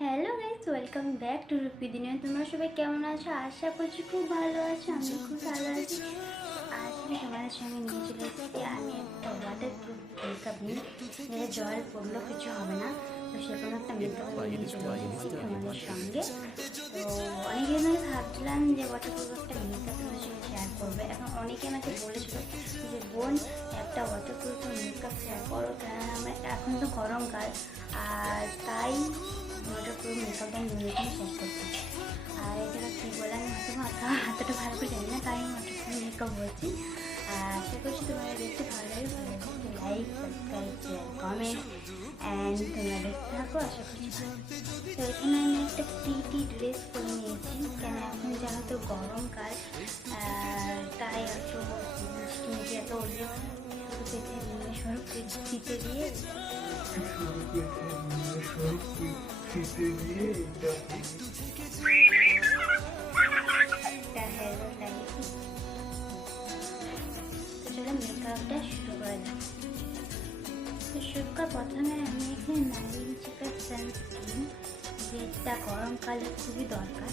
Hello guys welcome back to rupee দিনে তোমরা সবাই কেমন আছো? আশা করছি খুব ভালো আছো আমি খুব ভালো আছি। আজ আমি তোমাদের সঙ্গে নিয়ে চলে এসেছি আমি একটা ওয়াটার প্রুফ মেকআপ নিয়ে। যেটা জল পড়ল কিছু হবে না। তো সেরকম একটা মেকআপ আমি নিয়ে চলে এসেছি তোমাদের সঙ্গে। তো অনেকে আমি ভাবছিলাম যে ওয়াটার প্রুফ একটা মেকআপ তোমার সঙ্গে শেয়ার করবে। এখন অনেকে আমাকে বলেছিল যে বোন একটা ওয়াটার প্রুফ মেকআপ শেয়ার করো। কেননা আমার এখন তো গরমকাল আর তাই ওটা পুরো মেকআপটা নিয়ে আর এটা কী বলে আমি হাতটা ভালো করে জানি না তাই আমি ওটা পুরো মেকআপ বলছি আর ভালো লাগে লাইক কমেন্ট অ্যান্ড তোমরা আমি একটা টি ড্রেস নিয়েছি কেন এখন জানো তো গরমকাল তাই একটু মিষ্টি এত ওলিয়ে পেটে দিয়ে একটা হেয়ার লাগিয়েছি তো চলো মেকআপটা শুরু করা যাক তো শুক্কা প্রথমে আমি এখানে নারিয়েল চিকেন সানস্ক্রিন যেটা গরমকালে খুবই দরকার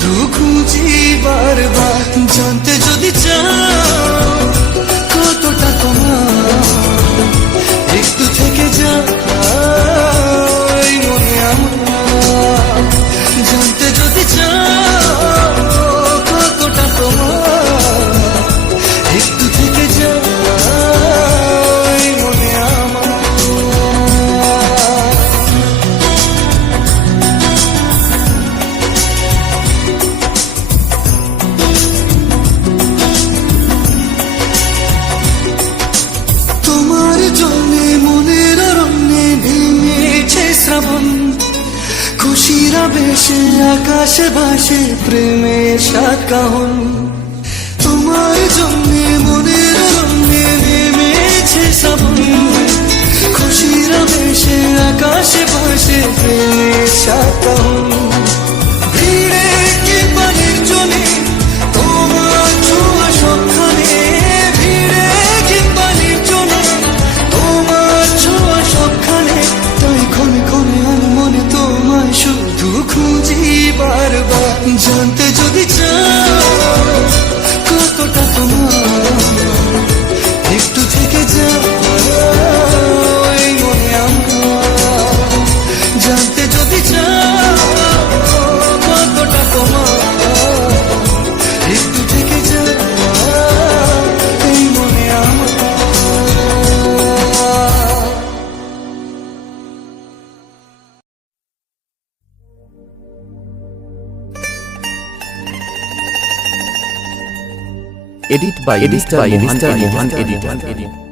শুধু খুঁজি বারবার আকাশে ভাসে প্রেমের সাত তোমার জন্যে মনের অরণ্যে নেমেছে শ্রাবণ খুশিরা বেশে আকাশে ভাসে প্রেমের সাত কাহন। কি তোমার ছোঁয়া কি তোমার ছোঁয়া মনে শুধু খুঁজি বারবার জানতে যদি চাও editor by editor Mohan editor edit